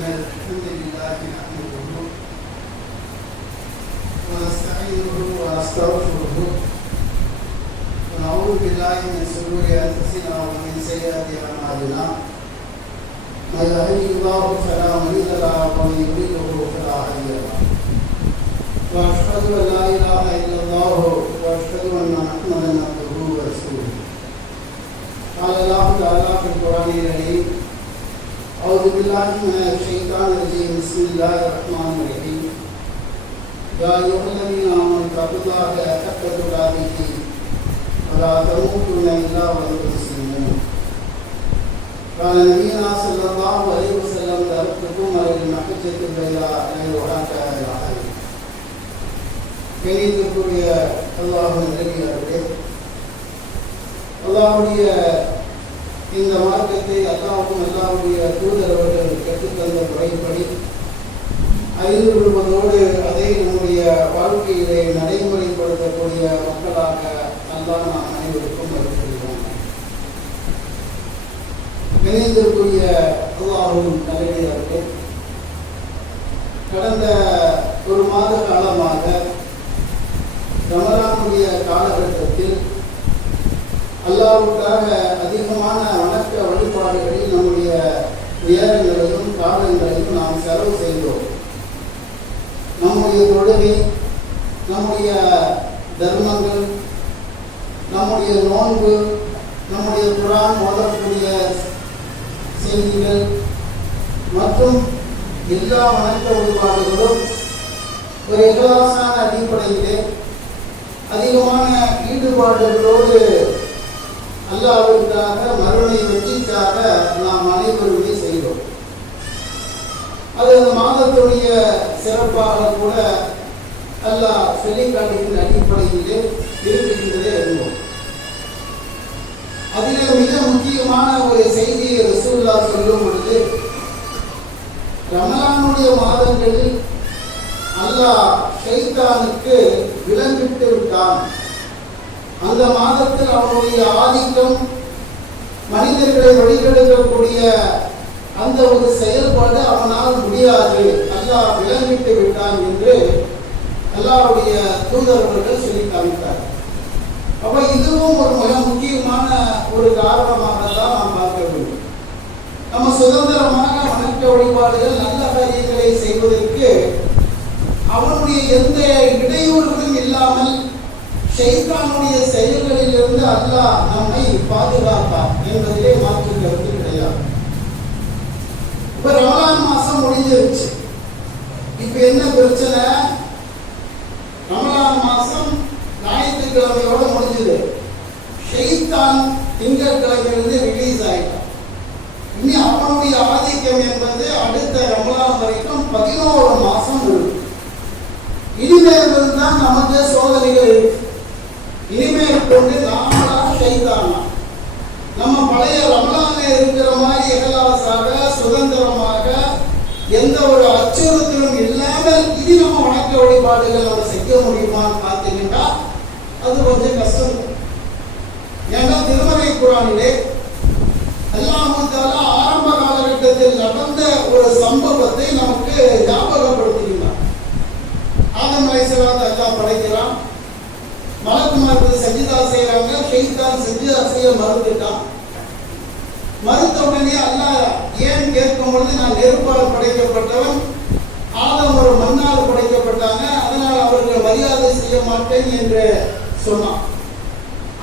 الحمد لله نحمده ونستعينه ونستغفره ونعوذ بالله من شرور انفسنا ومن سيئات اعمالنا من يهده الله فلا مضل له ومن يضلل فلا هادي له واشهد ان لا اله الا الله واشهد ان محمدا عبده ورسوله قال الله تعالى في القران الكريم أعوذ بالله من الشيطان الرجيم بسم الله الرحمن الرحيم يا أيها الذين آمنوا اتقوا الله حق تقاته ولا تموتن إلا وأنتم مسلمون قال نبينا صلى الله عليه وسلم تركتكم على المحجة البيضاء ليلها كنهارها கணிதத்துக்குரிய அல்லாஹ்வின் நல்லடியார்களே, அல்லாஹ்வுடைய இந்த மார்க்கத்தை அல்லாஹ்வும் அல்லாஹ்வுடைய தூதர் அவர்கள் கற்றுத்தந்த முறைப்படி அறிந்து கொள்வதோடு அதை நம்முடைய வாழ்க்கையிலே நடைமுறைப்படுத்தக்கூடிய மக்களாக அல்லாஹ் நாம் அனைவருக்கும் வருகிறோம். கணிதத்திற்குரிய அல்லாஹ்வின் நல்லடியார்களே, கடந்த ஒரு மாத காலமாக ரமலானுடைய காலகட்டத்தில் அல்லாஹ்வுக்காக அதிகமான வணக்க வழிபாடுகளில் நம்முடைய நேரங்களையும் காலங்களையும் நாம் செலவு செய்தோம். நம்முடைய தொழுகை, நம்முடைய தர்மங்கள், நம்முடைய நோன்பு, நம்முடைய குர்ஆன் ஓதக்கூடிய செய்திகள் மற்றும் எல்லா வணக்க வழிபாடுகளும் ஒரு இலவசான அடிப்படையிலே அதிகமான ஈடுபாடுகளோடு அல்லாஹ்வுக்காக மறுமை வெற்றிக்காக நாம் அனைவருமே செய்தோம். அது அந்த மாதத்துடைய சிறப்பாக கூட அல்லாஹ் சொல்லிக்காட்டுகின்ற அடிப்படையிலே இருக்கின்றதே இருந்தோம். அதிலே மிக முக்கியமான ஒரு செய்தியை ரசூலுல்லாஹ் சொல்லும் பொழுது, ரமலானுடைய மாதங்களில் அல்லாஹ் ஷைத்தானுக்கு விலங்கிட்டு விட்டான். அந்த மாதத்தில் அவனுடைய ஆதிக்கம், மனிதர்களை வழிகெடுக்கக்கூடிய அந்த ஒரு செயல்பாடு அவனால் முடியாது, அல்லாஹ் விலங்கிட்டு விட்டான் என்று அல்லாஹ்வுடைய தூதரவர்கள் சொல்லி காமித்தார். அப்ப இதுவும் ஒரு மிக முக்கியமான ஒரு காரணமாக தான் நாம் பார்க்க வேண்டும். நம்ம சுதந்திரமாக வணக்க வழிபாடுகள் நல்ல காரியங்களை செய்வதற்கு அவனுடைய எந்த இடையூறுகளும் இல்லாமல் ஷைத்தானுடைய செயல்களில் இருந்து அல்லாஹ் நம்மை பாதுகாப்பார் என்பதிலே மாற்று கருத்து கிடையாது. இப்ப ரமலான் மாசம் முடிஞ்சிருச்சு. இப்ப என்ன பிரச்சனை? ரமலான் மாசம் ஞாயிற்றுக்கிழமையோட முடிஞ்சது. ஷைத்தான் திங்கட்கிழமையிலிருந்து ரிலீஸ் ஆயிட்டான். இனி அவனுடைய ஆதிக்கம் என்பது அடுத்த ரமலான் வரைக்கும் 11 மாசம் இருக்கு. இனிமேல் தான் நமக்கு சோதனைகள் இருக்கு. இனிமேல் கொண்டு நாமளா ஷைத்தானா நம்ம பழைய ரமலான்ல இருக்கிற மாதிரி இகலாசாக சுதந்திரமாக எந்த ஒரு அச்சுறுத்தலும் இல்லாமல் இனி நம்ம வணக்க வழிபாடுகள் நம்ம செய்ய முடியுமான்னு பார்த்தீங்கன்னா அது கொஞ்சம் கஷ்டம். ஏன்னா திருமறை குர்ஆனிலே அல்லாஹ் தஆலா ஆரம்ப காலகட்டத்தில் நடந்த ஒரு சம்பவத்தை நமக்கு ஞாபகப்படுத்துகிறார். ஆதம் அலைஹிஸ்ஸலாம் அல்லாஹ் படைக்கிறான். மலக்குமார்கள் சஜிதா செய்யறாங்க. ஷைத்தான் சஜிதா செய்ய மறுத்துட்டான். மறுத்த உடனே அல்லாஹ் ஏன் கேட்கும் பொழுது, நான் நெருப்பால் படைக்கப்பட்டவன், ஆதம் ஒரு மண்ணால் படைக்கப்பட்டாங்க, அதனால் அவர்கள் மரியாதை செய்ய மாட்டேன் என்று சொன்னான்.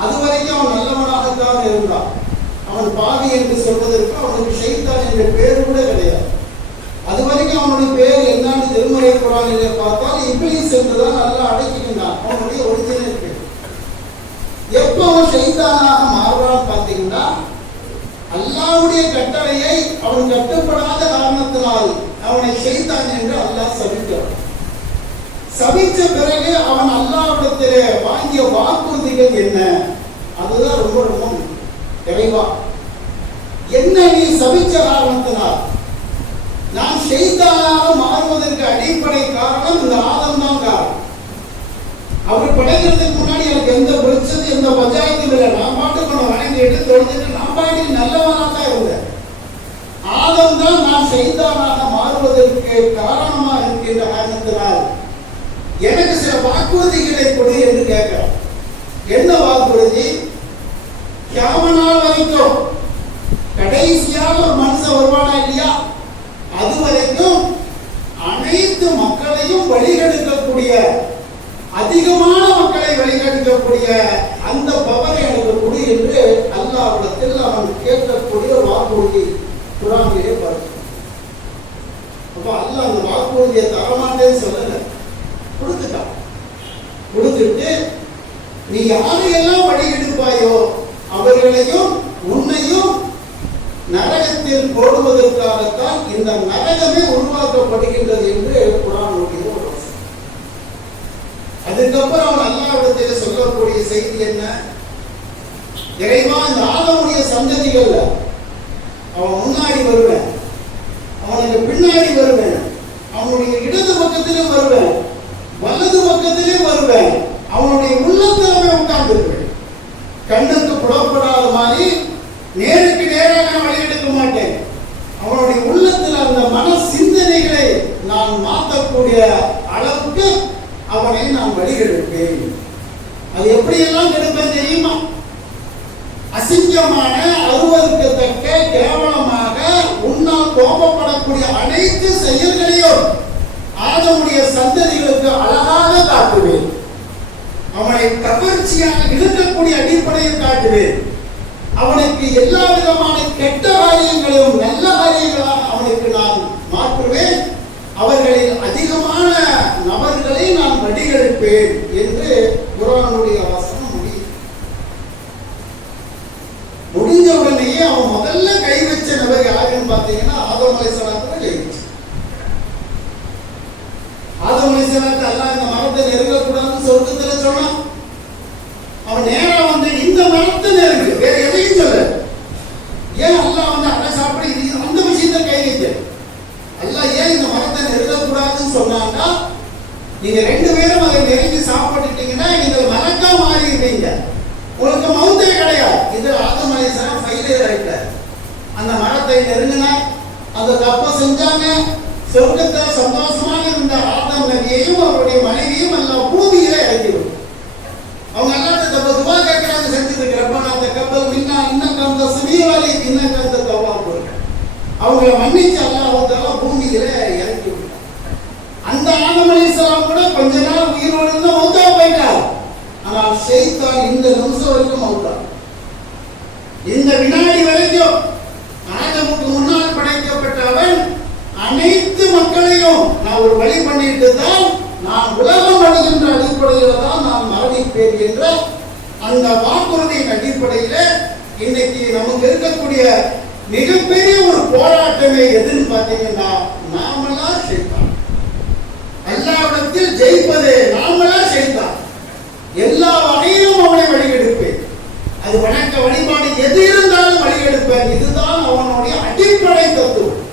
அதுவரைக்கும் அவன் நல்லவனாகத்தான் இருந்தான். அவன் பாவி என்று சொல்வதற்கு அவனுக்கு ஷைத்தான் என்ற பேர் கூட கிடையாது. அது வரைக்கும் அவனுடைய பேர் என்னன்னு திருமறை குர்ஆனிலே பார்த்தால் இப்லீஸ் என்றுதான் நல்லா அழைக்கின்றான். அவனுடைய ஒரிஜினல் பேர். எப்போ அவன் ஷைத்தானாக மாறுறான்னு பார்த்தீங்கன்னா, அல்லாஹ்வுடைய கட்டளையை அவன் கட்டுப்படாத காரணத்தினால் அவனை ஷைத்தான் என்று அல்லாஹ் சபிக்கிறான். சபிச்ச பிறகு அவன் அல்லாஹ்விடத்திலே வாங்கிய வாக்குறுதிகள் என்ன? அதுதான் ரொம்ப ரொம்ப தெளிவா. என்ன நீ சபிச்ச காரணத்தினால் நான் ஷைத்தானாக மாறுவதற்கு அடிப்படை காரணம் இந்த ஆதம் தான் காரணம். அவர் படைக்கிறதுக்கு முன்னாடி எனக்கு எந்த பிரச்சனை எந்த பஞ்சாயத்தும் இல்லை. நான் பாட்டுக்கு வணங்கிட்டு தொழுதுட்டு நான் பாட்டுக்கு நல்லவனா தான் இருந்தேன். ஆதம் தான் நான் ஷைத்தானாக மாறுவதற்கு காரணமாக இருக்கின்ற காரணத்தினால் எனக்கு சில வாக்குறுதிகளை கொடு என்று கேட்கிறார். என்ன வாக்குறுதி? கியாமத் நாள் வரைக்கும் கடைசியாக ஒரு மனுஷன் வருவானா இல்லையா, அது வரைக்கும் அனைத்து மக்களையும் வழிகெடுக்கக்கூடிய, அதிகமான மக்களை வழிகெடுக்கக்கூடிய அந்த பவரை எனக்கு கொடு என்று அல்லாஹ்விடத்தில் அவன் கேட்கக்கூடிய வாக்குறுதி குர்ஆனிலே பார்க்கிறோம். அப்ப அல்லாஹ் அந்த வாக்குறுதியை தரமாட்டேன்னு சொல்லல, கொடுத்துட்டான். கொடுத்துட்டு நீ யாரையெல்லாம் வழிகெடுப்பாயோ அவர்களையும் உன்னையும் நரகத்தில் போடுவதற்காகத்தான் இந்த நரகமே உருவாக்கப்படுகின்றது என்று குர்ஆனுடைய ஒரு வசனம். அதுக்கப்புறம் அவன் அல்லாஹ்விடத்தில் சொல்லக்கூடிய செய்தி என்ன? இறைவா, இந்த ஆதமுடைய சந்ததிகள்ல அவன் முன்னாடி வருவேன், அவனுக்கு பின்னாடி வருவேன், அவனுடைய இடது பக்கத்திலும் வருவேன், வலது பக்கத்திலும் வருவேன், அவனுடைய உள்ளத்திலே உட்கார்ந்திருப்பேன். கண்ணுக்கு புலப்படாத மாதிரி நேருக்கு நேராக வழியெடுக்க மாட்டேன். அவனுடைய உள்ளத்தில் அந்த மன சிந்தனைகளை நான் மாற்றக்கூடிய அளவுக்கு அவனை நான் வழிகெடுப்பேன். அது எப்படியெல்லாம் கெடுப்பேன் தெரியுமா? அசிங்கமான, அருவருக்கத்தக்க, கேவலமாக உன்னால் கோபப்படக்கூடிய அனைத்து செயல்களையும் ஆதமுடைய சந்ததிகளுக்கு அழகாக காட்டுவேன். அவனை கவர்ச்சியாக இருக்கக்கூடிய அடிப்படையில் காட்டுவேன். அவனுக்கு எல்லா விதமான கெட்ட காரியங்களையும் நல்ல காரியங்களாக அவனுக்கு நான் மாற்றுவேன். அவர்களில் அதிகமான நபர்களை நான் வழிகெடுப்பேன் என்று குர்ஆனுடைய வசனம் முடிஞ்ச உடனேயே அவன் முதல்ல கை வச்ச நபர் யாருன்னு பார்த்தீங்கன்னா ஆதம் அலைஹிஸ்ஸலாத்தை கை வச்சு. ஆதம் அலைஹிஸ்ஸலாத்தை அல்லாஹ் இந்த மரத்தை நெருங்கக்கூடாதுன்னு சொர்க்கத்தில் சொன்னான். அவன் நேரா வந்து இந்த மரத்தை நெருங்கு, வேற எதையும் சொல்ல. ஏன் அல்லாஹ் வந்து அதை சாப்பிட அந்த விஷயத்தை கை வைக்க? அல்லாஹ் ஏன் இந்த மரத்தை நெருங்கக்கூடாதுன்னு சொன்னாங்கன்னா, நீங்க ரெண்டு பேரும் அதை நெருங்கி சாப்பிட்டுட்டீங்கன்னா நீங்கள் மலக்கா மாறிடுவீங்க, உங்களுக்கு மௌத்தே கிடையாது. இது ஆதம் அலைஹிஸ்ஸலாம் ஃபெயிலியர் ஆயிட்டார். அந்த மரத்தை நெருங்கினா, அந்த தப்பை செஞ்சாங்க. சொர்க்கத்தில் சந்தோஷமாக இருந்த ஆதம் நபியையும் அவருடைய மனைவியும் எல்லாம் பூமியிலே இறக்கிவிடும். அவங்க அல்லாஹ்ட்ட துவா கேட்கறாங்க, செஞ்சிருக்கு ரப்பனா தகப்பல் மின்னா இன்னக அன்த ஸமீஉல் அலீம் இன்னக அன்த தவ்வாப். அவங்களை மன்னிச்சு அல்லாஹ் தஆலா பூமியிலே இறக்கி விட்டார். அந்த ஆதம் அலைஹிஸ்ஸலாம் கூட கொஞ்ச நாள் உயிரோடு இருந்து மௌத்தா போயிட்டார். ஆனால் ஷைத்தான் இந்த நிமிஷம் வரைக்கும் மௌத்தான். இந்த வினாடி வரைக்கும் ஆதமுக்கு முன்னால் படைக்கப்பட்ட அவன் அனைத்து மக்களையும் நான் ஒரு வழி பண்ணிட்டு தான் நான் உலகம் அடைகின்ற அடிப்படையில் தான் நான் மரணிப்பேன் என்ற அந்த வாக்குறுதியின் அடிப்படையில் இன்னைக்கு நமக்கு இருக்கக்கூடிய மிகப்பெரிய ஒரு போராட்டமே எதுன்னு பார்த்தீங்கன்னா, நாமளா ஷைத்தான். அல்லாஹ்விடத்தில் ஜெயிப்பதே நாமளா ஷைத்தான். எல்லா வகையிலும் அவனை வழிகெடுப்பேன். அது வணக்க வழிபாடு எது இருந்தாலும் வழிகெடுப்பேன். இதுதான் அவனுடைய அடிப்படை தத்துவம்.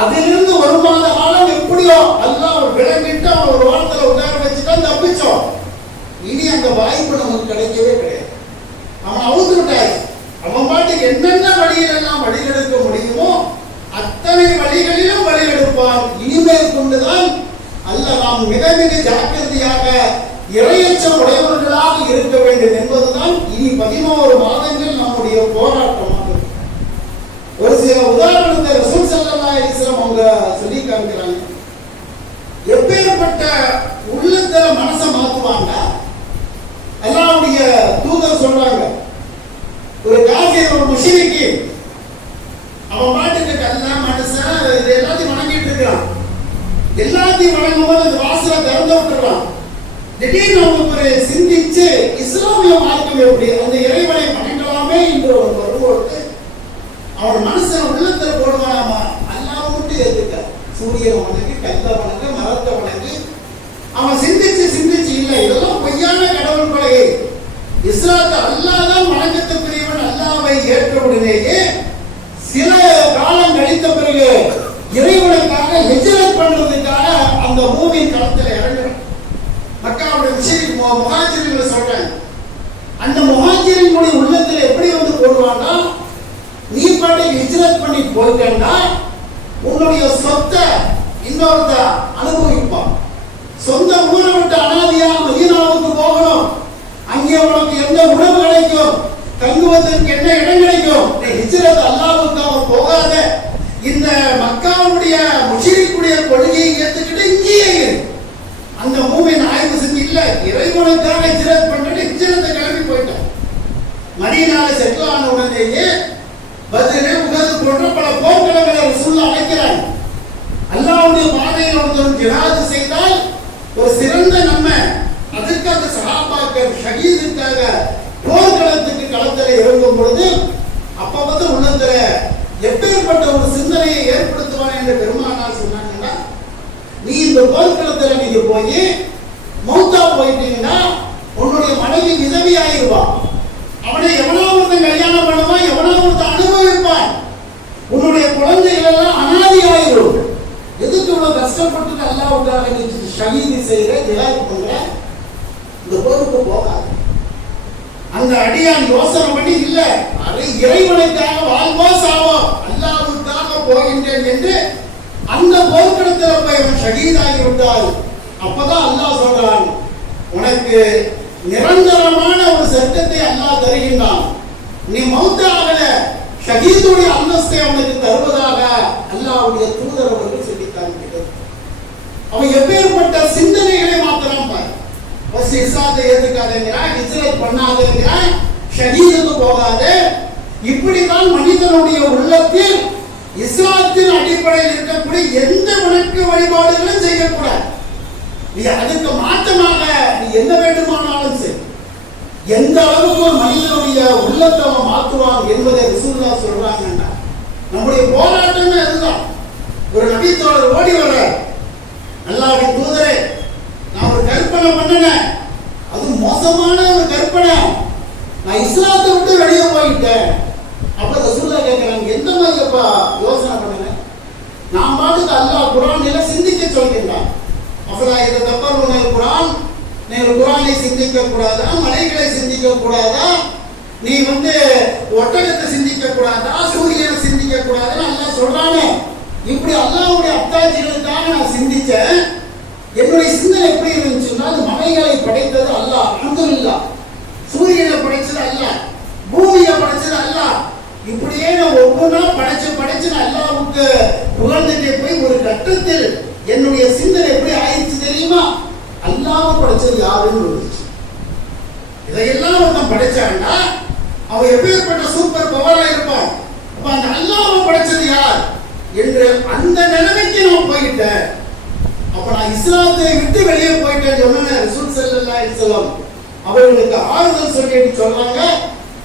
அதிலிருந்து ஒரு மாத காலம் எப்படியோ அல்லாஹ் ஒரு விளங்கிட்டு அவன் ஒரு வாரத்தில் உட்கார வச்சுதான் தப்பிச்சோம். இனி அந்த வாய்ப்பு நமக்கு கிடைக்கவே கிடையாது. அவன் அவுத்துட்டாய். அவன் பாட்டுக்கு என்னென்ன வழிகளெல்லாம் வழிகெடுக்க முடியுமோ அத்தனை வழிகளிலும் வழிகெடுப்பான். இனிமேல் கொண்டுதான் அல்லாஹ் நாம் மிக மிக ஜாக்கிரதையாக இறையச்சம் உடையவர்களாக இருக்க வேண்டும் என்பதுதான் இனி 11 மாதங்கள் நம்முடைய போராட்டமாக. ஒரு சில உதாரணத்தை ரசூல் ஸல்லல்லாஹு அலைஹி வஸல்லம் அவங்க சொல்லி காமிக்கிறாங்க. எப்பேற்பட்ட உள்ளத்துல மனசை மாத்துவாங்க. அல்லாஹ்வுடைய தூதர் சொல்றாங்க, ஒரு காஃபிர், ஒரு முஷ்ரிக், அவன் பாட்டுக்கு அல்லாஹ் மனுஷன் இது எல்லாத்தையும் வணங்கிட்டு இருக்கிறான். எல்லாத்தையும் வணங்கும்போது அந்த வாசலை திறந்து விட்டுறான். திடீர்னு அவனுக்கு ஒரு சிந்திச்சு இஸ்லாமிய மார்க்கம் எப்படி அந்த இறைவனை வணங்கலாமே என்று அவன் வரும்போது அவன் மனுஷன் உள்ளத்துல போடுவானாமா, அல்லாஹ் மட்டும் ஏத்துக்க, சூரியனை வணங்கி, கல்லை வணங்க, மரத்தை வணங்கி. அவன் சிந்திச்சு இல்லை, இதெல்லாம் பொய்யான கடவுள் கொலையை. இஸ்லாத்தை அல்லாஹ் தான் வணக்கத்துக்குரியவன். அல்லாஹ்வை ஏற்ற உடனேயே சில காலம் கழித்த பிறகு இறைவனுக்காக ஹிஜ்ரத் பண்றதுக்காக அந்த பூமியின் களத்தில் இறங்குறான். மக்காவுடைய முஷ்ரிக் முஹாஜிர்களை சொல்றாங்க. அந்த முஹாஜிரினுடைய உள்ளத்தில் எப்படி வந்து போடுவான்னா, நீ பாட்டு ஹிஜ்ரத் பண்ணி போயிட்டா உன்னுடைய சொத்தை இன்னொருத்த அனுபவிப்பான். சொந்த ஊரை விட்டு அனாதியா மதீனாவுக்கு போகணும். அங்கே உனக்கு எந்த உணவு கிடைக்கும், தங்குவதற்கு என்ன இடம் கிடைக்கும்? ஹிஜ்ரத் அல்லாஹ்வுக்காக போகாத, இந்த மக்காவுடைய முஷ்ரிக்குடைய கொள்கையை ஏத்துக்கிட்டு இங்கேயே அந்த மூமின் ஆய்வு செஞ்சு இல்ல இறைவனுக்காக ஹிஜ்ரத் பண்ணிட்டு ஹிஜ்ரத்தை கிளம்பி போயிட்டான். மதீனால செட்டில் ஆன உடனேயே பத்ர், உஹது போன்ற பல போர்க்களங்களை ரசூலுல்லாஹ் அழைக்கிறாங்க. அல்லாஹ்வுடைய பாதையில் ஒருத்தர் ஜிஹாத் செய்தால் ஒரு சிறந்த நன்மை. அதற்காக சஹாபாக்கள் ஷஹீதுக்காக போர்க்களத்துக்கு களத்தில் இறங்கும் பொழுது அப்ப உள்ளத்துல எப்பேற்பட்ட ஒரு சிந்தனையை ஏற்படுத்துவான் என்று பெருமானார் சொன்னாங்கன்னா, நீ இந்த போர்க்களத்துல நீங்க போய் மௌத்தா போயிட்டீங்கன்னா உன்னுடைய மனைவி விதவி ஆயிடுவான். அவனை எவனாவது கல்யாணம் பண்ணுவான், எவனாவது அனுபவிப்பான். உன்னுடைய குழந்தைகள் எல்லாம் அனாதி ஆயிடும். எதுக்கு இவ்வளவு கஷ்டப்பட்டு அல்லாஹ்வுக்காக நீ ஷஹீது செய்யற, ஜிஹாத் பண்ற? இந்த போருக்கு போகாது. அந்த அடியான் யோசனை பண்ணி இல்ல அது இறைவனுக்காக வாழ்வோ சாவோ அல்லாஹ்வுக்காக போகின்றேன் என்று அந்த போர்க்களத்தில் போய் அவன் ஷஹீதாகி விட்டால் அப்பதான் அல்லாஹ் சொல்றான், உனக்கு நிரந்தரமான ஒரு சட்டத்தை அல்லாஹ் தருகின்றான். நீ மௌத் ஆகல, ஷஹீதுடைய அந்தஸ்தை அவனுக்கு தருவதாக அல்லாஹ்வுடைய தூதர் அவர்கள் சொல்லி காண்பிக்கிறார். அவன் எப்பேற்பட்ட சிந்தனைகளை மாத்திரம் பாரு. இஸ்லாத்தை ஏத்துக்காதேங்கிறா, ஹிஜ்ரத் பண்ணாதேங்கிறா, ஷஹீதுக்கு போகாத. இப்படிதான் மனிதனுடைய உள்ளத்தில் இஸ்லாத்தின் அடிப்படையில் இருக்கக்கூடிய எந்த வணக்க வழிபாடுகளும் செய்யக்கூடாது. நீ அதுக்கு மாற்றமாக நீ என்ன வேண்டுமானாலும் செய். எந்த அளவுக்கு ஒரு மனிதனுடைய உள்ளத்தை அவன் மாற்றுவான் என்பதை ரசூலுல்லாஹ் சொல்றாங்கன்னா, நம்முடைய போராட்டமே அதுதான். ஒரு நபித்தோழர் ஓடி வர்றார், அல்லாஹ்வின் தூதரே நான் ஒரு கற்பனை பண்ணினேன், அது மோசமான ஒரு கற்பனை, நான் இஸ்லாத்தை விட்டு வெளியே போயிட்டேன். அப்ப ரசூலுல்லாஹ் கேட்கிறாங்க, எந்த மாதிரிப்பா யோசனை பண்ணுங்க? நான் பாட்டுக்கு அல்லாஹ் குர்ஆனில சிந்திக்க சொல்கின்றான். அஃபலா யதபர்ருனல் குர்ஆன், நீங்கள் குர்ஆனை சிந்திக்க கூடாதா, மலைகளை சிந்திக்க கூடாதா, நீ ஒட்டகத்தை சிந்திக்க கூடாதா, சூரியனை சிந்திக்க கூடாதுன்னு அல்லாஹ் சொல்றானே. இப்படி அல்லாஹ்வுடைய அத்தாட்சிகளுக்காக நான் சிந்திச்சேன். என்னுடைய சிந்தனை எப்படி இருந்துச்சுன்னா, மலைகளை படைத்தது அல்லாஹ், அல்ஹம்துலில்லாஹ். சூரியனை படைச்சது அல்லாஹ், பூமியை படைச்சது அல்லாஹ். இப்படியே நான் ஒவ்வொன்றா படைச்சு அல்லாஹ்வுக்கு புகழ்ந்துட்டே போய் ஒரு கட்டத்தில் என்னுடைய சிந்தனை எப்படி ஆயிடுச்சு தெரியுமா? அல்லாஹ்வை படைச்சது யாருன்னு இருந்துச்சு. இதையெல்லாம் ஒருத்தன் படைச்சான்னா அவன் எப்பேற்பட்ட சூப்பர் பவரா இருப்பான். அப்ப அந்த அல்லாஹ்வை படைச்சது யார் என்று அந்த நிலைமைக்கு நான் போயிட்டேன். அப்ப நான் இஸ்லாத்தை விட்டு வெளியே போயிட்டேன் சொன்ன ரசூல் ஸல்லல்லாஹு அலைஹி வஸல்லம் அவர்களுக்கு ஆறுதல் சொல்லிட்டு சொல்றாங்க,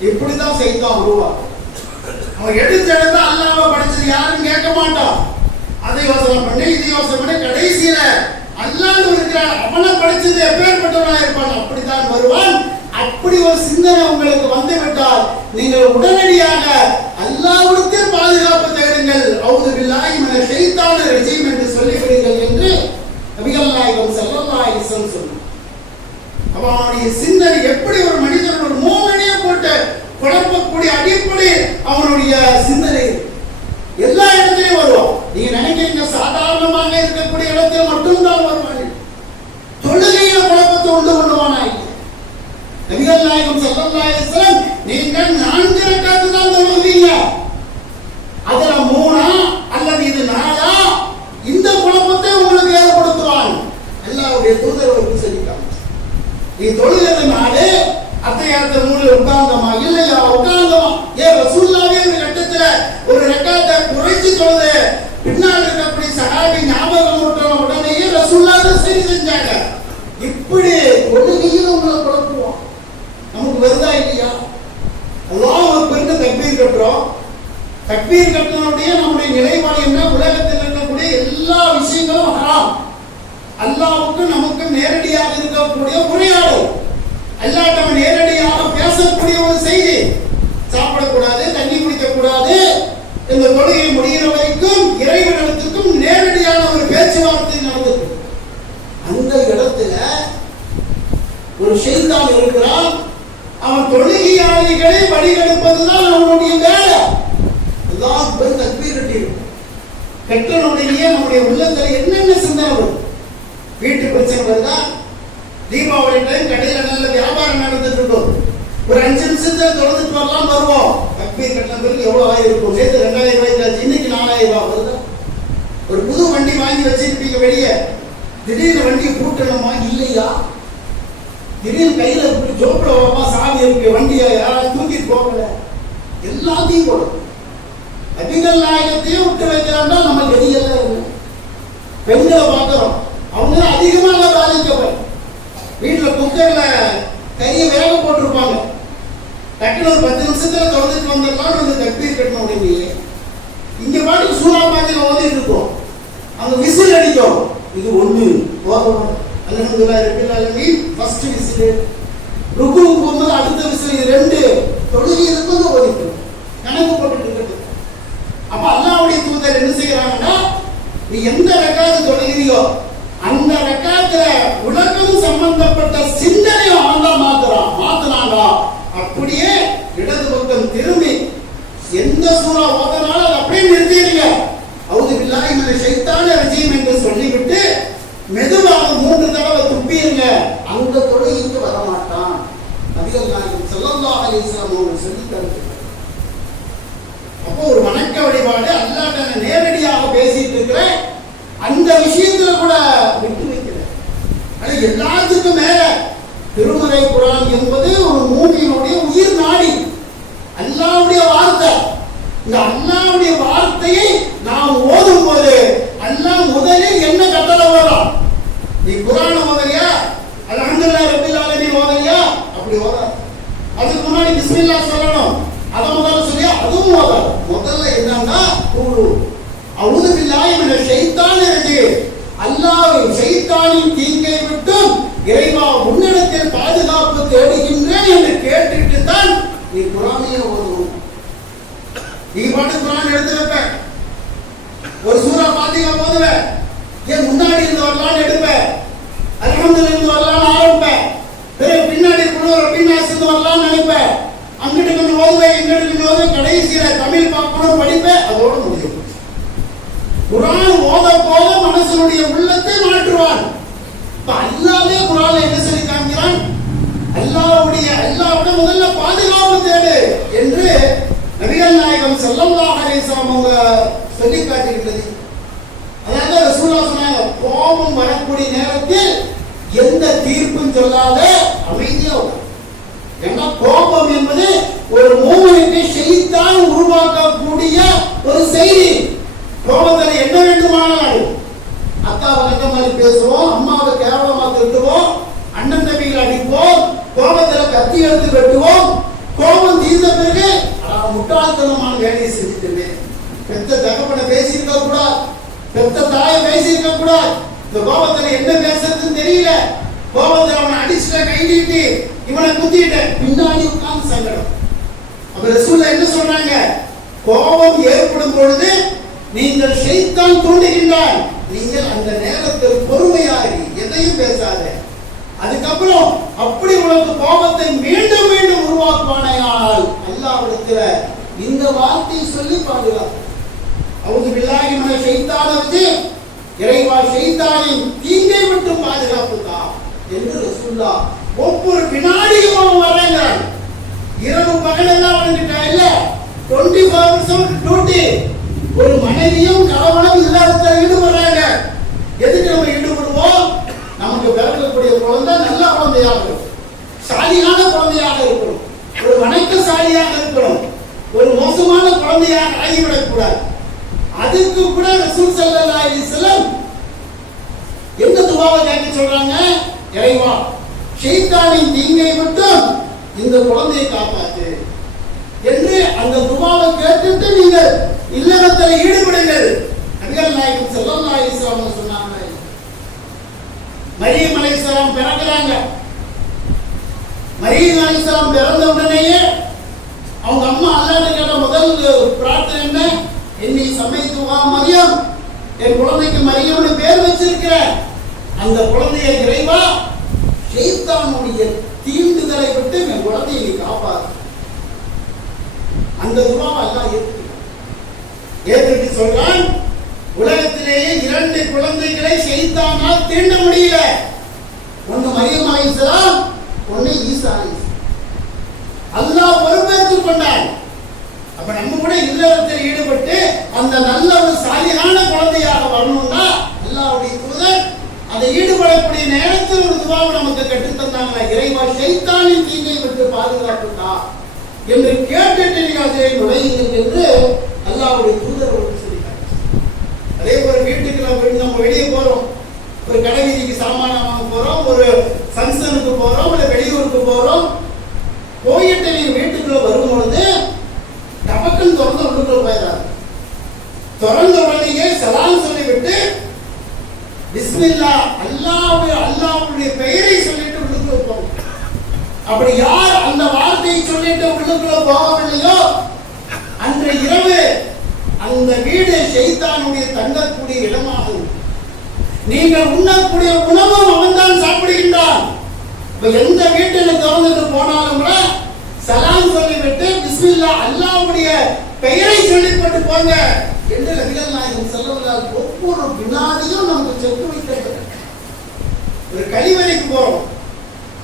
இப்படிதான் சைத்தான் உருவாக்கும். அவன் எடுத்து அல்லாஹ்வை படைச்சது யாருன்னு கேட்க மாட்டான். அதை யோசனை பண்ணி இது யோசனை பண்ணி கடைசியில அல்லாஹ் இருக்கிறான், அவனை படைச்சது எப்பேற்பட்டவனா இருப்பான், அப்படித்தான் வருவான். அப்படி ஒரு சிந்தனை உங்களுக்கு வந்து விட்டால் நீங்கள் உடனடியாக அல்லாஹ்வுக்கு பாதுகாப்பு தேடுங்கள். அஊது பில்லாஹி மினஷ் ஷைத்தானிர் ரஜீம் என்று சொல்லிவிடுங்கள் என்று நபிகள் நாயகம் ஸல்லல்லாஹு அலைஹி வஸல்லம் சொன்னார். அவனுடைய சிந்தனை எப்படி ஒரு மனிதன் ஒரு மூவனையை போட்டு குழப்பக்கூடிய அடிப்படை அவனுடைய சிந்தனை எல்லா இடத்திலையும் வருவான். நீங்க நினைக்கிறீங்க சாதாரணமாக இருக்கக்கூடிய இடத்தில் மட்டும்தான் வருவாங்க. தொழுகையில குழப்பத்தை உண்டு பண்ணுவானா? நபிகள் நாயகம் ஸல்லல்லாஹு அலைஹி வஸல்லம் நீங்கள் 4 ரக்காத்து தான் தொழுவீங்க, அதுல 3 அல்லது இது 4 இந்த குழப்பத்தை உங்களுக்கு ஏற்படுத்துவான். அல்லாஹ்வுடைய தூதர் அவருக்கு சொல்லிட்டாங்க, நீ தொழுகிறது 4 அத்தையாத்த 3 உட்கார்ந்தமா இல்லையா உட்கார்ந்தமா? ஏன் ரசூலுல்லாஹ்வே ஒரு கட்டத்துல ஒரு ரக்காத்தை குறைச்சு தொழுது பின்னால் இருக்கக்கூடிய சஹாபி ஞாபகம் ஊட்டுற உடனேயே ரசூலுல்லாஹ் சரி செஞ்சாங்க. இப்படி தொழுகையில் உங்களை குழப்புவோம். நமக்கு வருதா இல்லையா? அல்லாஹ் அக்பர்னு தக்பீர் கட்டுறோம். தக்பீர் கட்டினுடைய நம்முடைய நிலைப்பாடு என்ன? உலகத்தில் இருக்கக்கூடிய எல்லா விஷயங்களும் ஹராம். அல்லாஹ்வுக்கு நமக்கு நேரடியாக இருக்கக்கூடிய உரையாடல், அல்லாஹ் நம்ம நேரடியாக பேசக்கூடிய ஒரு செய்தி. சாப்பிடக்கூடாது, தண்ணி குடிக்கக்கூடாது, இந்த தொழுகை முடிகிற வரைக்கும் இறைவனிடத்துக்கும் நேரடியான ஒரு பேச்சுவார்த்தை நடந்தது. அந்த இடத்துல ஒரு ஷைத்தான் இருக்கிறான். அவன் தொழுகையாளிகளை வழிகெடுப்பதுதான் அவனுடைய வேலை. அல்லாஹ் அக்பர் தக்பீர் கட்டிடும். கெட்டனுடைய நம்முடைய உள்ளத்துல என்னென்ன சிந்தனை வரும்? வீட்டு பிரச்சனை வருதா? தீபாவளி டைம் கடையில நல்ல வியாபாரம் நடந்துட்டு இருக்கும், ஒரு 5 நிமிஷத்துல தொடர்ந்துட்டு வரலாம் வருவோம். தக்பீர் கட்டின பிறகு எவ்வளவு ஆயிருக்கும்? நேற்று 2000 ரூபாய்க்கு, இன்னைக்கு 4000 ரூபாய் வருதா? ஒரு புது வண்டி வாங்கி வச்சிருப்பீங்க வெளியே, திடீர்னு வண்டியை கூட்டணுமா இல்லையா? திடீர்னு கையில ஜோப்பிட வரமா சாவி இருக்கு, வண்டியை யாராவது தூக்கிட்டு போகல, எல்லாத்தையும் போடும். நபிகள் நாயகத்தையும் விட்டு வைக்கிறான்னா நம்ம கதியெல்லாம் இல்லை. பெண்களை பார்க்கிறோம், அவங்க அதிகமாக பாதிக்கப்படும். வீட்டுல குக்கர்ல கையை வேக போட்டிருப்பாங்க, டக்குனு ஒரு 10 நிமிஷத்துல தொடர்ந்துட்டு வந்துடலாம். வந்து தக்பீர் கட்டணும் உடனே இங்க பாட்டுக்கு சூறா பாத்திரம் ஓதிட்டு இருக்கோம், அங்க விசில் அடிக்கும். இது ஒண்ணு அல்ஹம்துலில்லாஹ் ரப்பில் ஆலமீன் ஃபர்ஸ்ட் விசில், ருக்குவுக்கு போகும்போது அடுத்த விசில், இது 2 தொழுகை இருக்கும்போது ஓதிட்டு கணக்கு போட்டுட்டு இருக்கு. அப்ப அல்லாஹ்வுடைய தூதர் என்ன செய்யறாங்கன்னா, நீ எந்த ரக்காத்து தொழுகிறியோ அந்த ரக்காத்துல உலகம் சம்பந்தப்பட்ட சிந்தனையை அவன் தான் மாத்துனாங்களா? அப்படியே இடது பக்கம் திரும்பி எந்த சூறா ஓதனாலும் அதை அப்படியே நிறுத்திடுங்க. அவுது பில்லாஹி மினஷ் ஷைத்தானிர் ரஜீம் என்று சொல்லிவிட்டு மெதுவாக 3 தடவை துப்பிடுங்க. அந்த தொழுகைக்கு வரமாட்டான். நபிகள் நாயகம் ஸல்லல்லாஹு அலைஹி வஸல்லம் அவர்கள் சொல்லி தருகிறார். அப்போ ஒரு வணக்க வழிபாடு அல்லாஹ்ட்ட நேரடியாக பேசிட்டு இருக்கிற அந்த விஷயத்துல கூட விட்டு வைக்கல. ஆனா எல்லாத்துக்கும் மேல திருமறை குர்ஆன் என்பது ஒரு மூமியினுடைய உயிர் நாடி, அல்லாஹ்வுடைய வார்த்தை. இந்த அல்லாஹ்வுடைய வார்த்தையை நாம் ஓதும் போது அல்லாஹ் முதலில் என்ன கட்டளை வரும்? நீ குர்ஆன் ஓதுறியா, அல்ஹம்துலில்லாஹ் ரப்பில் ஆலமீன் ஓதுறியா? அப்படி ஓதாது. அதுக்கு முன்னாடி பிஸ்மில்லாஹ் சொல்லணும், அதை முதல்ல சொல்லியா? அதுவும் ஓதாது. முதல்ல என்னன்னா அவுது பில்லாஹி மினஷ் ஷைத்தானிர் ரஜீம், அல்லாஹ் ஷைத்தானின் தீங்கை விட்டும் இறைவா உன்னிடத்தில் பாதுகாப்பு தேடுகின்றேன் என்று கேட்டுட்டு தான் நீ குர்ஆனை ஓதணும். நீ பாட்டு குர்ஆன் எடுத்து வைப்ப, ஒரு சூரா பாத்திகா ஓதுவ, ஏன் முன்னாடி இருந்து வரலான்னு எடுப்ப, அல்ஹம்துலில்லாஹ் இருந்து வரலான்னு ஆரம்பிப்ப, பிறகு பின்னாடி குர்ஆன் பின்னாஸ் இருந்து வரலான்னு நினைப்ப, அங்கிட்டு கொஞ்சம் ஓதுவே இங்கிட்டு கொஞ்சம் ஓதுவே, கடைசியில தமிழ் பார்க்கணும் படிப்ப, அதோட முடியும். குர்ஆன் ஓத போத மனசனுடைய உள்ளத்தை மாற்றுவான். இப்ப அல்லாஹ்வே குர்ஆன்ல என்ன சொல்லி காமிக்கிறான்? அல்லாஹ்வுடைய முதல்ல பாதுகாப்பு தேடு என்று நபிகள் நாயகம் ஸல்லல்லாஹு அலைஹி வஸல்லம் அவங்க சொல்லி காட்டியிருக்கிறது. அதாவது ரசூலுல்லாஹ் சொன்னாங்க, கோபம் வரக்கூடிய நேரத்தில் எந்த தீர்ப்பும் சொல்லாத அமைதியா இரு. ஏன்னா கோபம் என்பது ஒரு மூமினுக்கு ஷைத்தான் உருவாக்கக்கூடிய ஒரு செய்தி. கோபத்தில் என்ன வேண்டுமானாலும் அக்காவை கட்ட மாதிரி பேசுவோம், அம்மாவை கேவலமா திட்டுவோம், அண்ணன் தம்பிகளை அடிப்போம், கோபத்தில் கத்தி எடுத்து வெட்டுவோம். கோபம் தீர்ந்த பிறகு முட்டாள்தனமான வேலையை செஞ்சுட்டு பெத்த தகப்பனை பேசியிருக்க கூடாது, பெத்த தாயை பேசியிருக்க கூடாது. இந்த கோபத்துல என்ன பேசுறதுன்னு தெரியல, கோபத்தில் அவனை அடிச்சுட்ட, கை நீட்டி இவனை குத்திட்ட, பின்னாடி உட்கார்ந்து சங்கடம். அப்ப ரசூலுல்லாஹ் என்ன சொன்னாங்க? கோபம் ஏற்படும் பொழுது நீங்கள் ஷைத்தான் தூண்டுகின்றான், நீங்கள் அந்த நேரத்தில் பொறுமையாகி எதையும் பேசாத. அதுக்கப்புறம் அப்படி உனக்கு கோபத்தை மீண்டும் மீண்டும் உருவாக்குவானேயானால் அல்லாஹ்விடத்துல இந்த வார்த்தை சொல்லி பாதுகாப்பு. அவுது பில்லாஹி மினஷ் ஷைத்தானிர் ரஜீம், இறைவா ஷைத்தானின் தீங்கை விட்டு பாதுகாப்பு தா என்று ரசூலுல்லாஹ் ஒவ்வொரு வினாடியும் அவன் வர்றாங்க. இரவு பகல் எல்லாம் வந்துட்டா இல்ல, 24 hours டியூட்டி. ஒரு மனைவியும் கணவனும் இல்லறத்தில் ஈடுபடுறாங்க. எதுக்கு நம்ம ஈடுபடுவோம்? நமக்கு பிறக்கக்கூடிய குழந்தை நல்ல குழந்தையாக இருக்கும், சாலியான குழந்தையாக இருக்கணும், ஒரு வணக்கசாலியாக இருக்கணும், ஒரு மோசமான குழந்தையாக ஆகிவிடக் கூடாது. அதுக்கு கூட ரசூல் ஸல்லல்லாஹு அலைஹி வஸல்லம் என்ன துஆவை கேட்க சொல்றாங்க? இறைவா ஷைத்தானின் தீங்கை விட்டும் இந்த குழந்தையை காப்பாத்து என்று அந்த துஆவை கேட்டுட்டு நீங்கள் இல்லறத்தில் ஈடுபடுங்கள். நபிகள் நாயகம் ஸல்லல்லாஹு அலைஹி வஸல்லம் சொன்னாங்க, மரியம் அலைஹிஸ்ஸலாம் பிறக்குறாங்க. மரியம் அலைஹிஸ்ஸலாம் பிறந்த உடனேயே அவங்க அம்மா அல்லாஹ்ட்ட கேட்ட முதல் பிரார்த்தனை என்ன? என்னை சமைத்துவா மரியம், என் குழந்தைக்கு மரியம்னு பேர் வச்சிருக்கிறேன், அந்த குழந்தையை இறைவா ஷைத்தானுடைய தீண்டுதலை விட்டு என் குழந்தையை நீ காப்பாத்து. அந்த துஆவை அல்லாஹ் ஏற்றுட்டு சொல்றான், உலகத்திலேயே 2 குழந்தைகளை ஷைத்தானால் தீண்ட முடியல. ஒன்னு மரியம் அலைஹிஸ்ஸலாம், ஒன்னு ஈசா அலைஹிஸ்ஸலாம். அல்லாஹ் பொறுப்பேற்றுக் கொண்டான். அப்ப நம்ம கூட இல்லறத்தில் ஈடுபட்டு அந்த நல்ல ஒரு சாலிகான குழந்தையாக வரணும்னா அல்லாஹ்வுடைய தூதர் அதை ஈடுபடக்கூடிய நேரத்தில் ஒரு துவாவை நமக்கு கற்றுத் தந்தாங்களா, இறைவா ஷைத்தானின் தீங்கை விட்டு பாதுகாப்புட்டா என்று கேட்டுட்டு நீங்க அதை நுழையுங்கள் என்று அல்லாஹ்வுடைய தூதர் சொல்லிட்டாங்க. அதே போல வீட்டுக்கு நம்ம வெளியே போறோம், ஒரு கடை வீதிக்கு சாமான் வாங்க போறோம், ஒரு ஃபங்க்ஷனுக்கு போறோம், இல்ல வெளியூருக்கு போறோம். போயிட்டு நீங்க வீட்டுக்குள்ள வரும்பொழுது டபக்குன்னு திறந்து உள்ளுக்குள்ள போயிடாது. திறந்த உடனேயே சலாம் சொல்லிவிட்டு பிஸ்மில்லா அல்லாஹ்வுடைய பெயரை சொல்லிட்டு உள்ளுக்குள்ள போகும். அப்படி யார் அந்த வார்த்தையை சொல்லிட்டு உள்ளுக்குள்ள போகவில்லையோ அன்று இரவு அந்த வீடு ஷைத்தானுடைய தங்கக்கூடிய இடமாகும். நீங்கள் உண்ணக்கூடிய உணவும் அவன் தான் சாப்பிடுகின்றான். எந்த வீட்டில் திறந்துட்டு போனாலும் கூட சலாம் சொல்லிவிட்டு பிஸ்மில்லா அல்லாஹ்வுடைய பெயரை சொல்லிவிட்டு போங்க என்று நபிகள் நாயகம் ஸல்லல்லாஹு அலைஹி வஸல்லம் ஒவ்வொரு வினாடியும் நமக்கு சென்று வைக்கிறார். ஒரு கழிவறைக்கு போறோம்,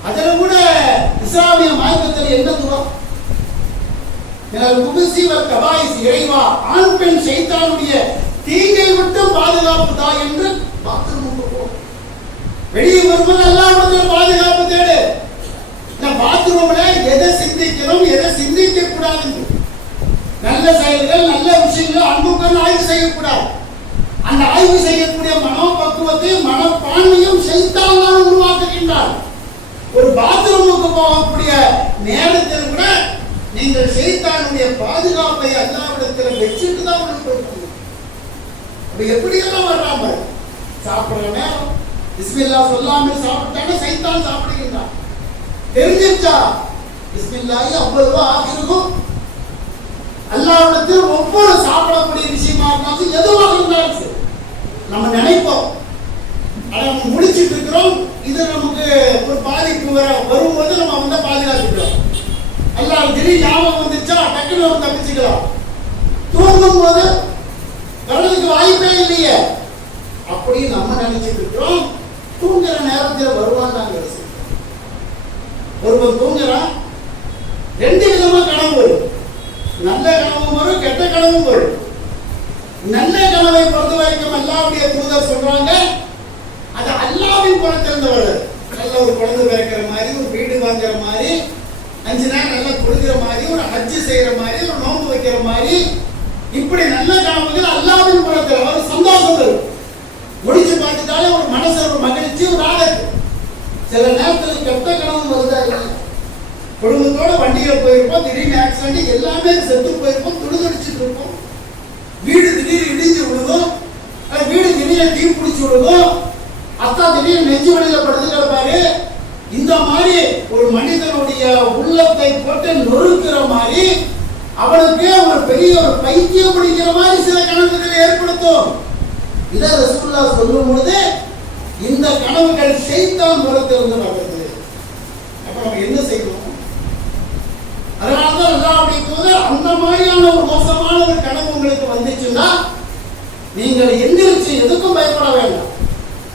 அதுல கூட இஸ்லாமிய மார்க்கத்தில் என்ன துவா, இறைவா ஆண் பெண் ஷைத்தானுடைய தீங்கை விட்டு பாதுகாப்பு தா என்று பாத்ரூமுக்கு போறோம். வெளியே வரும்போது அல்லாஹ்விடத்தில் பாதுகாப்பு தேடு. பாத்ரூம்ல எதை சிந்திக்கிறோம், எதை சிந்திக்க கூடாது, நல்ல செயல்கள் நல்ல விஷயங்கள் அன்புடன் ஆய்வு செய்யக்கூடாது. அந்த ஆய்வு செய்யக்கூடிய மனோபக்குவத்தையும் மனப்பான்மையும் ஷைத்தான் தான் உருவாக்குகின்றார். ஒரு பாத்ரூமுக்கு போகக்கூடிய நேரத்தில் கூட நீங்கள் ஷைத்தானுடைய பாதுகாப்பை அல்லாஹ்விடத்தில் வச்சுட்டு தான் உள்ள போய்க்கணும். அப்ப எப்படியெல்லாம் வர்றாம சாப்பிடுற நேரம் பிஸ்மில்லா சொல்லாம சாப்பிட்டாங்க, ஷைத்தான் சாப்பிடுகின்றான். தெரிஞ்சிருச்சா பிஸ்மில்லாஹி அவ்வளவு ஆகிருக்கும். அல்லாஹ்விடத்தில் ஒவ்வொரு சாப்பிடக்கூடிய விஷயமா இருந்தாலும் எதுவாக இருந்தாலும் சரி நம்ம நினைப்போம், அதை நம்ம முடிச்சிட்டு இருக்கிறோம், இது நமக்கு ஒரு பாதிப்பு வரும்போது நம்ம வந்து பாதுகாத்துக்கிறோம். அல்லாஹ் திடீர் ஞாபகம் வந்துச்சா டக்குனு நம்ம தப்பிச்சுக்கலாம். தூங்கும் போது கடலுக்கு வாய்ப்பே இல்லையே அப்படி நம்ம நினைச்சிட்டு இருக்கிறோம். தூங்குற நேரத்தில் வருவான். ஒருவன் தூங்குறான், 2 விதமா கனவு வரும். நல்ல கனவும் வரும், கெட்ட கனவும் வரும். நல்ல கனவை பொறுத்த வரைக்கும் அல்லாஹ்வுடைய தூதர் சொல்றாங்க, அது அல்லாஹ்வின் புறத்திலிருந்து வருது. நல்ல ஒரு குழந்தை பிறக்கிற மாதிரி, ஒரு வீடு வாங்குற மாதிரி, 5 நாள் நல்லா கொடுக்கிற மாதிரி, ஒரு ஹஜ் செய்யற மாதிரி, ஒரு நோன்பு வைக்கிற மாதிரி, இப்படி நல்ல கனவுகள் அல்லாஹ்வின் புறத்தில் ஒரு சந்தோஷம் வரும். முடிச்சு பார்த்துட்டாலே ஒரு மனசு ஒரு மகிழ்ச்சி, ஒரு ஆனந்தம். சில நேரத்தில் கெட்ட கனவு வருதா இல்லையா? குடும்பத்தோட வண்டியில போயிருப்போம், திடீர்னு ஆக்சிடென்ட், எல்லாமே செத்து போயிருப்போம், துடிதுடிச்சிட்டு இருப்போம். வீடு திடீர்னு இடிஞ்சு விழுதும், வீடு திடீர்னு தீ பிடிச்சி விழுதும், அத்தா திடீர்னு நெஞ்சு வழியில படுத்து கிடப்பாரு. இந்த மாதிரி ஒரு மனிதனுடைய உள்ளத்தை போட்டு நொறுக்கிற மாதிரி, அவனுக்கு ஒரு பெரிய ஒரு பைத்தியம் பிடிக்கிற மாதிரி சில கனவுகளை ஏற்படுத்தும். இதை ரசூலுல்லாஹ் சொல்லும் பொழுது இந்த கனவுகள் ஷைத்தான் புறத்திலிருந்து வருது. அப்ப நம்ம என்ன செய்யணும்? அதனாலதான் அல்லாஹ்வுடைய தூதர் அந்த மாதிரியான ஒரு மோசமான ஒரு கனவு உங்களுக்கு வந்துச்சுன்னா நீங்கள் எந்திரிச்சு எதுக்கும் பயப்பட வேண்டாம்.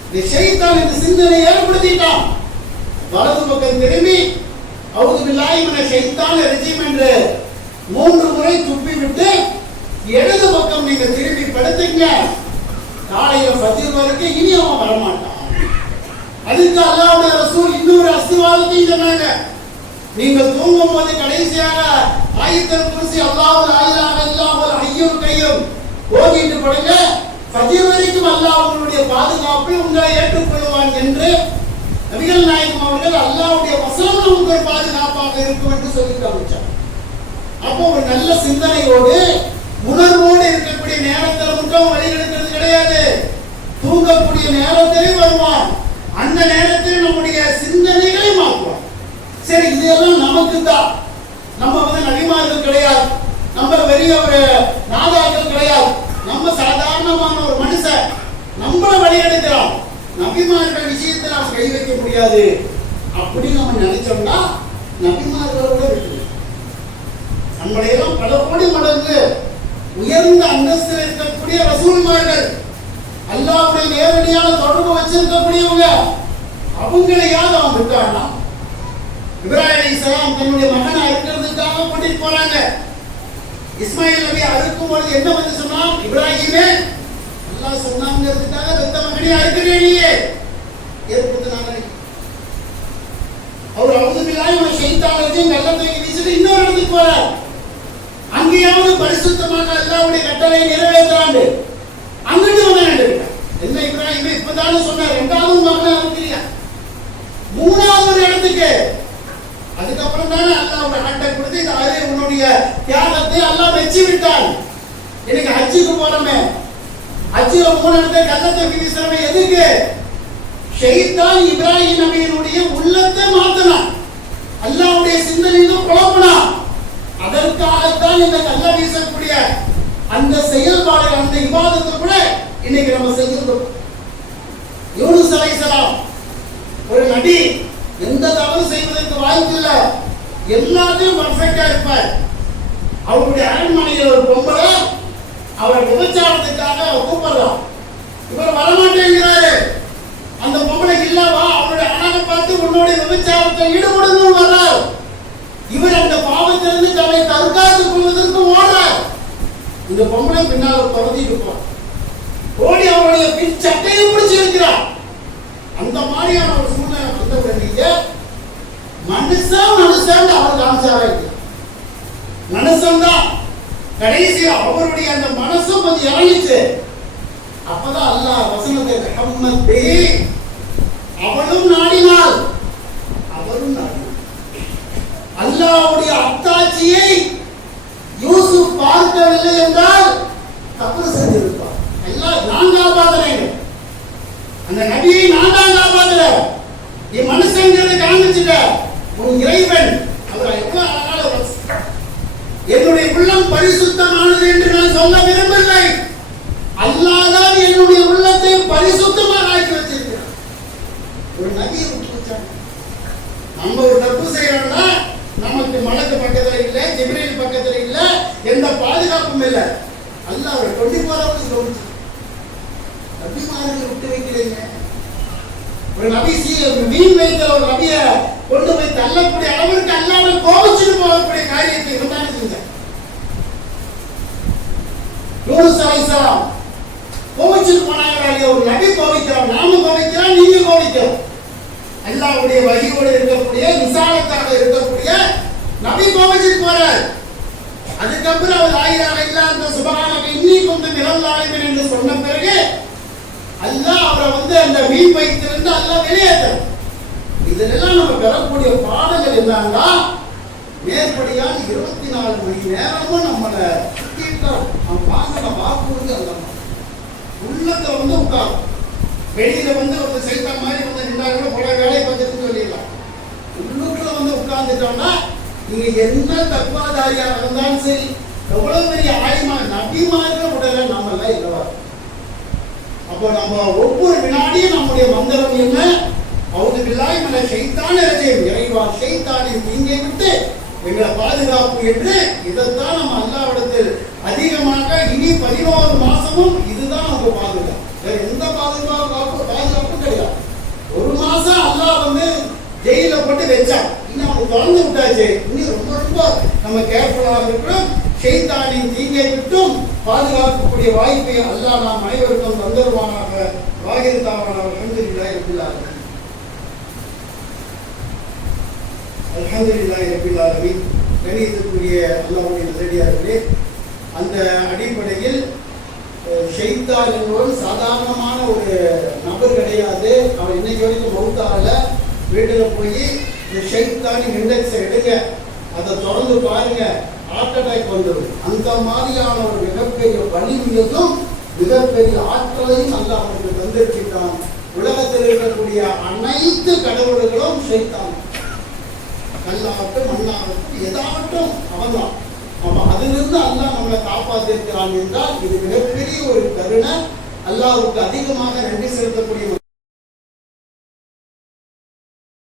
இந்த ஷைத்தான் இந்த சிந்தனை ஏற்படுத்திட்டான். வலது பக்கம் திரும்பி அவுது பில்லாஹி மினஷ் ஷைத்தானிர் ரஜீம் என்று 3 முறை துப்பி விட்டு இடது பக்கம் நீங்க திரும்பி படுத்துங்க. காலையில ஃபஜ்ர் வரைக்கும் இனி அவன் வரமாட்டான். அதுக்கு அல்லாஹ்வுடைய ரசூல் இன்னொரு அஸ்திவாதத்தையும் சொன்னாங்க. நீங்கள் தூங்கும் போது கடைசியாக ஆயத்துல் குர்சி அல்லாஹு லா இலாஹா இல்லல்லாஹுல் ஹய்யுல் கய்யூம் ஓதிட்டு படுங்க. ஃபஜ்ர் வரைக்கும் அல்லாஹ் உங்களுடைய பாதுகாப்பை உங்களை ஏற்றுக்கொள்வான் என்று நபிகள் நாயகம் அவர்கள் அல்லாஹ்வுடைய வசனம் நமக்கு ஒரு பாதுகாப்பாக இருக்கும் என்று சொல்லி காமிச்சார். அப்போ ஒரு நல்ல சிந்தனையோடு உணர்வோடு இருக்கக்கூடிய நேரத்தில் மட்டும் வழிநடத்துறது கிடையாது. தூங்கக்கூடிய நேரத்திலே வருவான். அந்த நேரத்தில் நம்முடைய சிந்தனைகளை மாற்றுவான். சரி, இதெல்லாம் நமக்கு தான். நம்ம வந்து நபிமார்கள் கிடையாது, நம்ம பெரிய ஒரு நாதாக்கள் கிடையாது, நம்ம சாதாரணமான ஒரு மனுஷன், நம்மளை வழிநடத்துறோம். நபிமார்கள் விஷயத்தில் நாம் கை வைக்க முடியாது அப்படி நம்ம நினைச்சோம்னா நபிமார்களோட இருக்கு. நம்மளையெல்லாம் பல கோடி மடங்கு உயர்ந்த அந்தஸ்தில் இருக்கக்கூடிய ரசூல்மார்கள் அல்லாஹ்வுடைய நேரடியான தொடர்பு வச்சிருக்கக்கூடியவங்க, அவங்களையாவது அவன் விட்டானா? இப்ராஹிம் அலைஹிஸ்ஸலாம் தன்னுடைய மகனை அறுக்கிறதுக்காக கூட்டிட்டு போறாங்க. இஸ்மாயில் நபி அறுக்கும் பொழுது என்ன வந்து சொன்னான்? இப்ராஹிமே, அல்லாஹ் சொன்னாங்கிறதுக்காக பெத்த மகனை அறுக்கிறே நீயே ஏற்படுத்தினாங்க. அவர் அவுது பில்லாஹி மினஷ் ஷைத்தானிர் ரஜீம் கல்லை தூக்கி வீசிட்டு இன்னொரு இடத்துக்கு போறார். அங்கேயாவது பரிசுத்தமாக அல்லாஹ்வுடைய கட்டளை நிறைவேற்றாண்டு அங்கிட்டு வந்தாங்க. என்ன இப்ராஹிமே, இப்பதானே சொன்ன ரெண்டாவது மகனை அறுக்கிறியா? மூணாவது இடத்துக்கு அதுக்கப்புறம் தானே அல்லாஹ்வுடைய ஆட்டை கொடுத்து இது அரு உன்னுடைய தியாகத்தை அல்லாஹ் வெற்றி விட்டான். இன்னைக்கு ஹஜ்ஜுக்கு போறோமே, ஹஜ்ஜில 3 இடத்துல கல்லை தூக்கி வீசுறமே எதுக்கு? ஷைத்தான் இப்ராஹிம் நபியினுடைய உள்ளத்தை மாத்தலாம், அல்லாஹ்வுடைய சிந்தனையை குழப்பினான். அதற்காகத்தான் இந்த கல்லை வீசக்கூடிய அந்த செயல்பாடு, அந்த இபாதத்தை கூட இன்னைக்கு நம்ம செய்கிறோம். யூனுஸ் அலைஹிஸ்ஸலாம் ஒரு நபி, எந்த தவறு செய்வதற்கு வாய்ப்பு இல்லை, எல்லாத்தையும் பர்ஃபெக்டா இருப்பார். அவருடைய அரண்மனையில் ஒரு பொம்பளை அவரை விபச்சாரத்துக்காக கூப்பிடுறான். இவர் வரமாட்டேங்கிறாரு. அந்த பொம்பளை இல்லவா அவருடைய அழகை பார்த்து உன்னோட விபச்சாரத்தை ஈடுபடணும் வர்றார். இவர் அந்த பாவத்திலிருந்து தன்னை தற்காத்துக் கொள்வதற்கு ஓடுறார். இந்த பொம்பளை பின்னால் தொடர்ந்து போறார். ஓடி அவருடைய பின் சட்டையை பிடிச்சு இருக்கிறார். அந்த மாதிரியான ஒரு சூழ்நிலை வந்தவுடனே மனுஷன் அவர் காமிச்சாரா? மனுஷன் தான் கடைசி அவருடைய அந்த மனசும் கொஞ்சம் இறங்கிச்சு. அப்பதான் அல்லாஹ் வசனத்தை ரஹ்மத்தே அவளும் நாடினாள், அவரும் நாடினாள். அல்லாஹ்வுடைய அத்தாட்சியை யூசுப் பார்க்கவில்லை என்றால் தப்பு செஞ்சிருப்பார். எல்லாம் நான் காப்பாத்துறேன், அந்த நபியை நான் தான் காப்பாத்துறேன், நீ மனுஷங்கிறத காமிச்சுட்ட. உன் இறைவன் அவர் எவ்வளவு அழகான என்னுடைய உள்ளம் பரிசுத்தமானது என்று நான் சொல்ல விரும்பவில்லை. அல்லாஹ் தான் என்னுடைய உள்ளத்தை பரிசுத்தமாக ஆக்கி வச்சிருக்கிறார். ஒரு நபியை விட்டு வச்சாங்க. நம்ம ஒரு தப்பு செய்யறோம்னா நமக்கு மலக்கு பக்கத்துல இல்ல, ஜிப்ரீல் பக்கத்துல இல்ல, எந்த பாதுகாப்பும் இல்ல. அல்லாஹ் அவரை கொண்டு போறவங்க சொல்லிச்சு. நபிமார்களை விட்டு வைக்கிறீங்க. ஒரு நபி மீன் வைக்கிற ஒரு நபியை கொண்டு போய் தள்ளக்கூடிய அளவிற்கு அல்லாஹ் கோபிச்சுட்டு போகக்கூடிய காரியத்தை இவன்தானே செஞ்சான். யூனுஸ் அலைஹிஸ்ஸலாம் கோபிச்சுட்டு போனாங்க. ஒரு நபி கோபிக்கிறான், நாம கோபிக்கிறோம், நீங்க கோபிக்கிறோம். அல்லாஹ்வுடைய வஹீயோடு இருக்கக்கூடிய விசாலத்தாக இருக்கக்கூடிய நபி கோபிச்சுட்டு போறார். அதுக்கப்புறம் அவர் ஆயிரம் இல்லாத சுபஹானக இன்னி குன்து மினல் ஆலிமீன் என்று சொன்ன பிறகு அல்லாஹ் அவரை வந்து அந்த மீன் வயிற்றிலிருந்து அல்லாஹ் வெளியேற்றார். இதெல்லாம் நம்ம பெறக்கூடிய பாடங்கள் என்னன்னா, மேற்படியான 24 மணி நேரமும் நம்மளை சுத்திட்டோம். நம்ம வாங்கின வாக்குறுதி அல்ல, உள்ளத்துல வந்து உட்காரும். வெளியில வந்து ஒரு சைத்தா மாதிரி வந்து நின்றா கூட பல வேலையை பார்த்துட்டு சொல்லிடலாம். உள்ளுக்குள்ள வந்து உட்கார்ந்துட்டோம்னா நீங்க என்ன தக்குவாதாரியாக இருந்தாலும் சரி, எவ்வளவு பெரிய ஆய்மா நபிமார்கள் உடல நம்ம எல்லாம் இல்லவா. அப்போ நம்ம ஒவ்வொரு வினாடியும் நம்முடைய மந்திரம் என்ன? அவுது பில்லாஹி மினஷ் ஷைத்தானிர் ரஜீம், இறைவா ஷைத்தானின் தீங்கை விட்டு எங்களை பாதுகாப்பு என்று இதைத்தான் நம்ம அல்லாஹ்விடத்தில் அதிகமாக இனி 11 மாசமும் இதுதான் நம்ம பாதுகாப்பு. வேற எந்த பாதுகாப்பும் கிடையாது. ஒரு மாசம் அல்லாஹ் வந்து ஜெயில போட்டு வச்சான், இன்னும் அவங்க திறந்து விட்டாச்சு. இன்னும் ரொம்ப ரொம்ப நம்ம கேர்ஃபுல்லாக இருக்கிறோம். ஷைத்தானின் தீங்கை விட்டும் பாதுகாக்கக்கூடிய வாய்ப்பை அல்லாஹ் நாம் அனைவருக்கும் தந்தருவானாக. வாகிர் தாவானாக. அல்ஹம்துலில்லாஹி ரப்பில் ஆலமீன். அல்ஹம்துலில்லாஹி ரப்பில் ஆலமீன். கணியத்துக்குரிய அல்லாஹ்வுடைய நல்லடியார்களே, அந்த அடிப்படையில் ஷைத்தான் என்பவன் சாதாரணமான ஒரு நபர் கிடையாது. அவன் இன்னைக்கு வரைக்கும் மௌத்தாகல. வீட்டில் போய் இந்த ஷைத்தானின் இண்டெக்ஸை எடுங்க, அதை தொடர்ந்து பாருங்க, ஹார்ட் அட்டாக் வந்துடும். அந்த மாதிரியான ஒரு மிகப்பெரிய வலிமையையும் மிகப்பெரிய ஆற்றலையும் அல்லாஹ் அவனுக்கு தந்திருக்கிறான். உலகத்தில் இருக்கக்கூடிய அனைத்து கடவுள்களும் ஷைத்தான், கல்லாகட்டும் மண்ணாகட்டும் எதாகட்டும் அவன்தான். அப்ப அதிலிருந்து அல்லாஹ் நம்மளை காப்பாற்றிருக்கிறான் என்றால் இது மிகப்பெரிய ஒரு கருணை. அல்லாஹ்வுக்கு அதிகமாக நன்றி செலுத்தக்கூடிய